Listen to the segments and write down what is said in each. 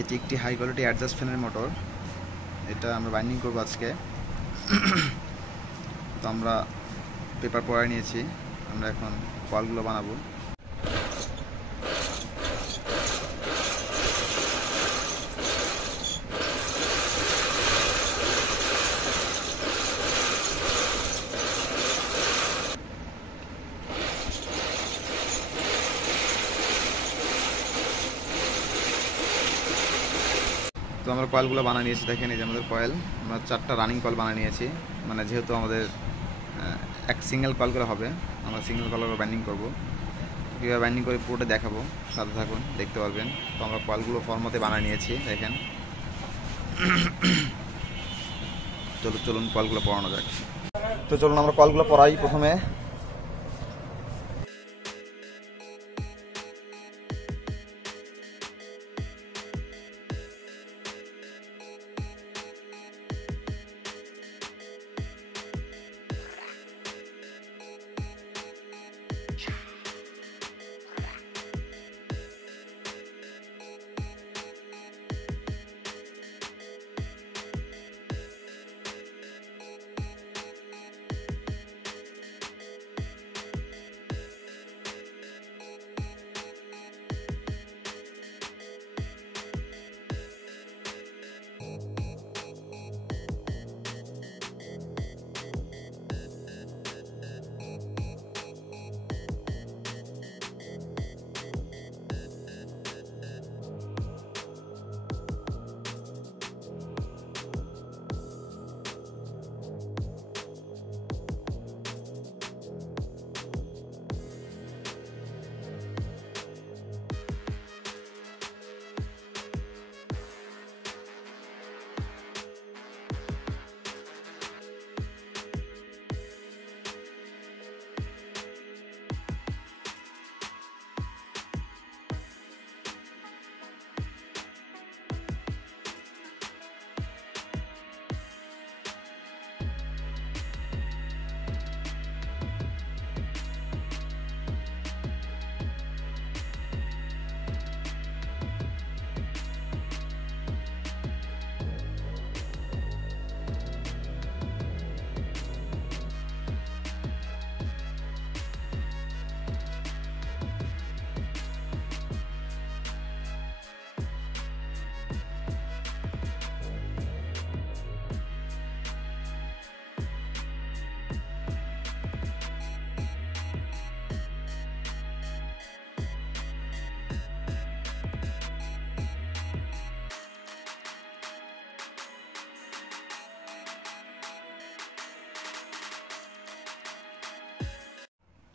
এটি একটি high quality adjust ফ্যানের মোটর। এটা আমরা বাইন্ডিং করবো আজকে। তো আমরা পেপার পরায় নিয়েছি, আমরা এখন কয়েলগুলো বানাবো। তো আমরা কয়েলগুলো বানিয়ে নিয়েছি, দেখেন এই যে আমাদের কয়েল। আমরা 4টা রানিং কয়েল বানিয়ে নিয়েছি, মানে যেহেতু আমাদের এক সিঙ্গেল কয়েল করে হবে, আমরা সিঙ্গেল কয়েল বাইন্ডিং করবো। কীভাবে বাইন্ডিং করে পুরোটা দেখাবো, সাথে থাকুন, দেখতে পারবেন। তো আমরা কয়েলগুলো ফর্মতে বানিয়ে নিয়েছি, দেখেন। চলুন কয়েলগুলো পরানো যাক। তো চলুন আমরা কয়েলগুলো পরাই প্রথমে।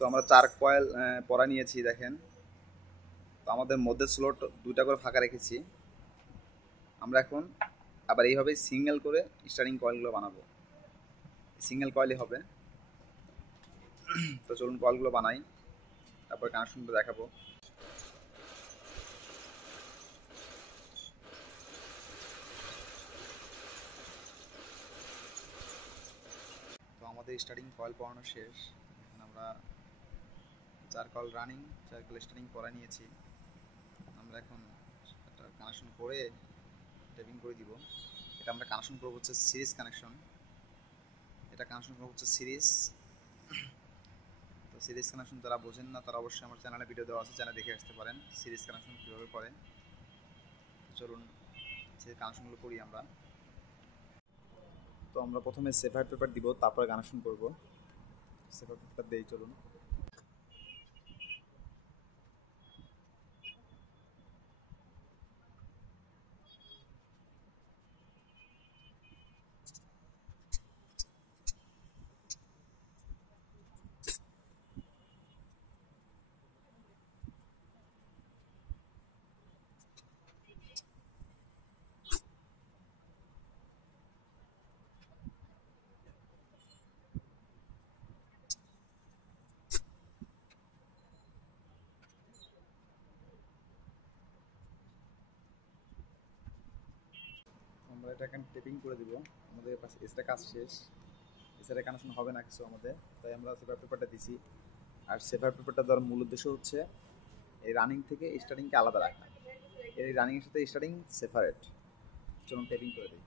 তো আমরা 4 কয়েল পরা নিয়েছি, দেখেন। তো আমাদের মধ্যে স্লট 2টা করে ফাঁকা রেখেছি। আমরা এখন আবার এইভাবে সিঙ্গেল করে স্টার্টিং কয়েলগুলো বানাবো, সিঙ্গেল কয়েলই হবে। তো চলুন কয়েলগুলো বানাই, তারপর কানেকশনটা দেখাবো। তো আমাদের স্টার্টিং কয়েল পরানো শেষ। এখন আমরা 4 কয়েল রানিং, 4 কয়েল স্টার্টিং পরা নিয়েছি। আমরা এখন একটা কানেকশন করে টেপিং করে দিব। এটা আমরা কানেকশন করবো হচ্ছে সিরিজ কানেকশন। এটা কানেকশন করবো হচ্ছে সিরিজ। তো সিরিজ কানেকশন যারা বোঝেন না, তারা অবশ্যই আমার চ্যানেলে ভিডিও দেওয়া আছে, চ্যানেলে দেখে আসতে পারেন সিরিজ কানেকশন কীভাবে করে। চলুন সেই কানেকশনগুলো করি আমরা। তো আমরা প্রথমে সেপারেট পেপার দিব, তারপরে কানেকশন করব। সেপারেট পেপার দিই, চলুন। আমরা এটা এখন টেপিং করে দিব। আমাদের এসটা কাজ শেষ, এছাড়া কানেকশন হবে না কিছু আমাদের, তাই আমরা সেপারেট পেপারটা দিছি। আর সেপারেট পেপারটা দেওয়ার মূল উদ্দেশ্য হচ্ছে এই রানিং থেকে স্টার্টিংকে আলাদা রাখা। এই রানিং এর সাথে স্টার্টিং সেপারেট। চলুন টেপিং করে দিই।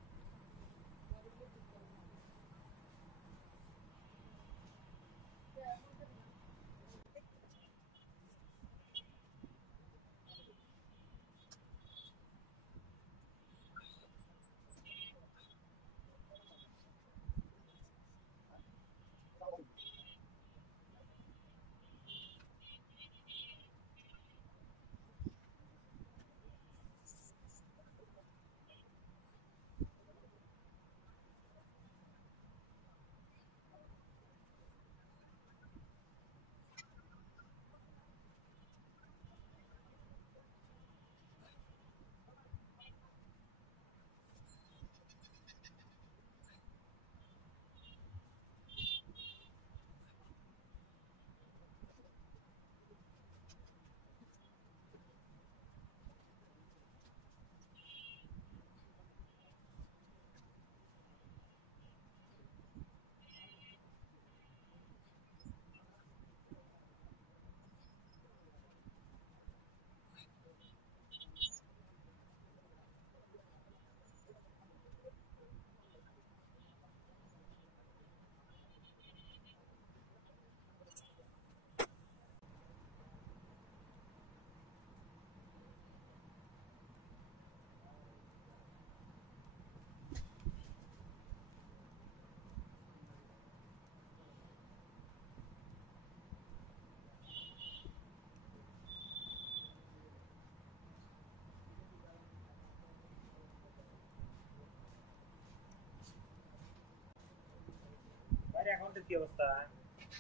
অ্যাকাউন্টের কি অবস্থা?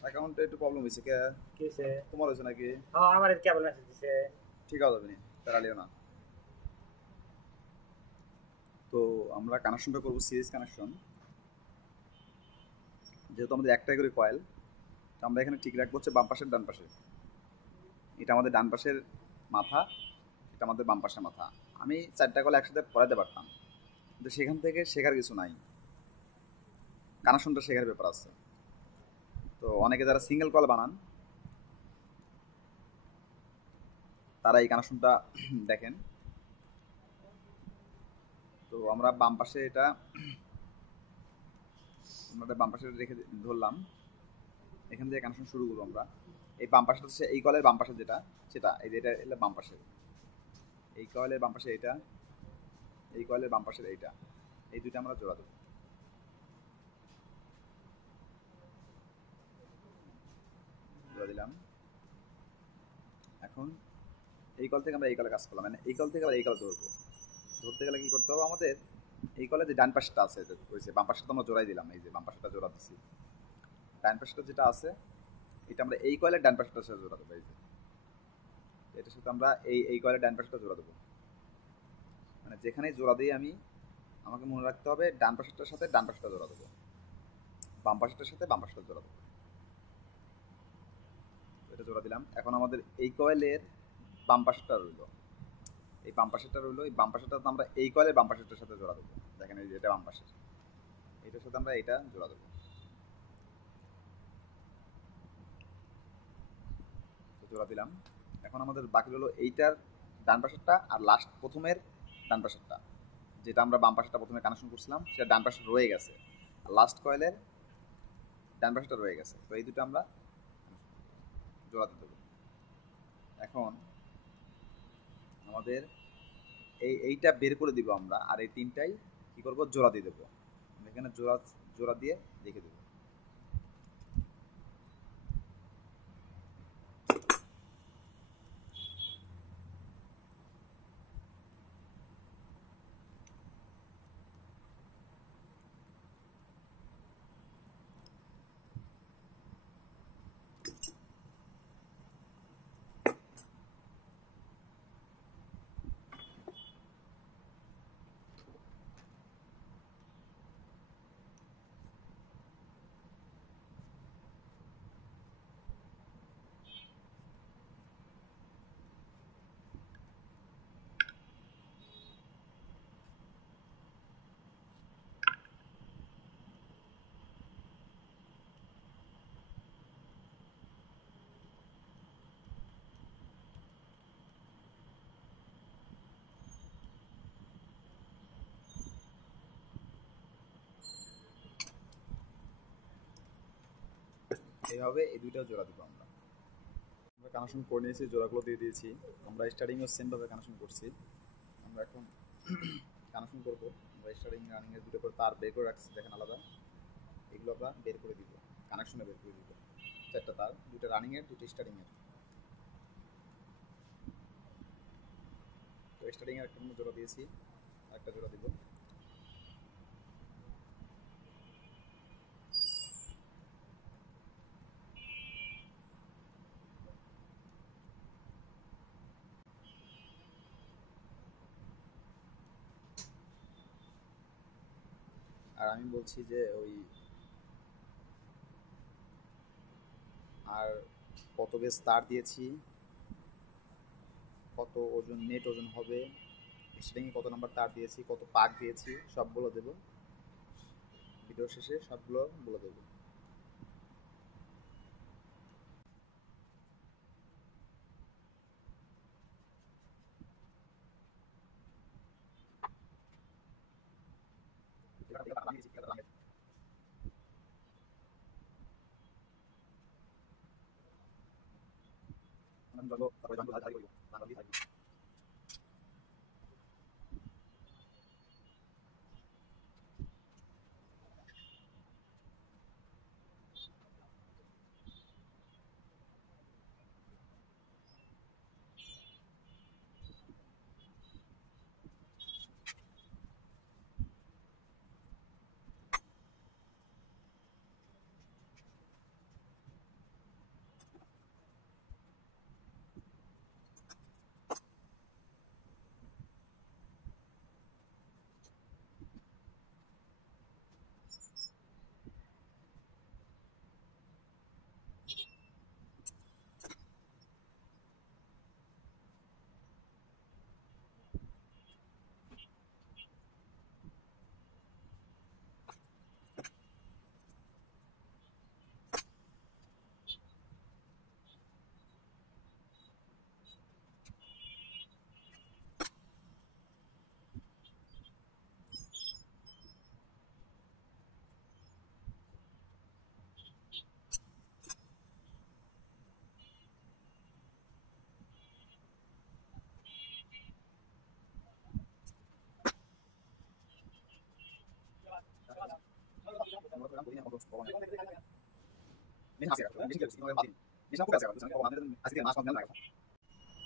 অ্যাকাউন্টে একটু প্রবলেম হয়েছে কে? কি হয়েছে? তোমার হয়েছে নাকি? হ্যাঁ, আমার কেবল মেসেজ দিছে। ঠিক আছে তুমি তারা লিও না। তো আমরা কানেকশনটা করবো সিরিজ কানেকশন। যেহেতু আমাদের একটাই করে কয়েল, তো আমরা এখানে ঠিক রাখবো হচ্ছে বাম পাশের ডান পাশে। এটা আমাদের ডান পাশের মাথা, এটা আমাদের বাম পাশের মাথা। আমি 4টা কয়েল একসাথে পড়াতে পারতাম, কিন্তু সেখান থেকে শেখার কিছু নাই, কানেকশনটা শেখার ব্যাপার আছে। তো অনেকে যারা সিঙ্গেল কয়েল বানান তারা এই কানেকশনটা দেখেন। তো আমরা বাম পাশে এটা আমরা বাম পাশে রেখে ধরলাম, এখান থেকে কানেকশন শুরু করবো আমরা। এই বাম পাশে হচ্ছে এই কয়েলের বাম পাশে যেটা, সেটা এই যে এটা এলে বাম পাশে, এই কয়েলের বাম পাশে এইটা, এই কয়েলের বাম পাশের এইটা, এই দুইটা আমরা জোড়া দেবো। জোড়া দিলাম। এখন এই কল থেকে আমরা এই কলে কাজ করলাম, মানে এই কল থেকে আবার এই কল ধরবো। ধরতে গেলে কি করতে হবে আমাদের, এই কলে যে ডান পাশটা আছে হয়েছে, বাম পাশটা আমরা জোড়াই দিলাম, এই যে বাম পাশটা জোড়া দিচ্ছি। ডান পাশটা যেটা আছে এটা আমরা এই কয়েলের ডান পাশটার সাথে জোড়া দেবো। এই যে এটার সাথে আমরা এই কয়েলের ডান পাশটা জোড়া দেবো। মানে যেখানেই জোড়া দিই আমি, আমাকে মনে রাখতে হবে ডান পাশটার সাথে ডান পাশটা জোড়া দেবো, বাম পাশটার সাথে বাম পাশটা জোড়া দেবো। এটা জোড়া দিলাম। এখন আমাদের এই কয়েলের বাম পাশটা রইলো, এই বাম পাশেরটা রইলো, এই বাম পাশেরটা আমরা এই কয়েলের বাম পাশেরটার সাথে জোড়া দেবো। দেখেন এই যে এটা বাম পাশের, এটার সাথে আমরা এটা জোড়া দেবো। জোড়া দিলাম। এখন আমাদের বাকি হলো এইটার ডান পাশেরটা আর লাস্ট প্রথমের ডান পাশেরটা, যেটা আমরা বাম পাশেরটা প্রথমে কানেকশন করছিলাম সেটা ডান পাশে রয়ে গেছে, আর লাস্ট কয়েলের ডান পাশেরটা রয়ে গেছে। তো এই দুটো আমরা জোড়া দিতে দেবো। এখন আমাদের এইটা বের করে দিব আমরা, আর এই তিনটাই কি করব, জোড়া দিয়ে দেবো। এখানে জোড়া জোড়া দিয়ে রেখে দেবো। এইভাবে এই দুইটাও জোড়া দিব আমরা কানেকশন করে নিয়েছি, জোড়াগুলো দিয়ে দিয়েছি। আমরা স্টার্টিংও সেমভাবে কানেকশন করছি। আমরা এখন কানেকশন করবো। আমরা স্টার্টিং রানিংয়ের দুটো করে তার বের করে রাখছি, দেখেন আলাদা। এগুলো আমরা বের করে দিব, কানেকশনে বের করে দিব। 4টা তার, 2টা রানিংয়ের, 2টা স্টার্টিংয়ের। তো স্টার্টিংয়ের একটা জোড়া দিয়েছি, আরেকটা জোড়া দিব। আর আমি বলছি যে ওই আর কত বেস তার দিয়েছি, কত ওজন, নেট ওজন হবে, স্টার্টিংয়ে কত নাম্বার তার দিয়েছি, কত পাক দিয়েছি, সবগুলো দেবো ভিডিও শেষে, সবগুলো বলে দেবো।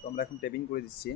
তো আমরা এখন টেপিং করে দিচ্ছি।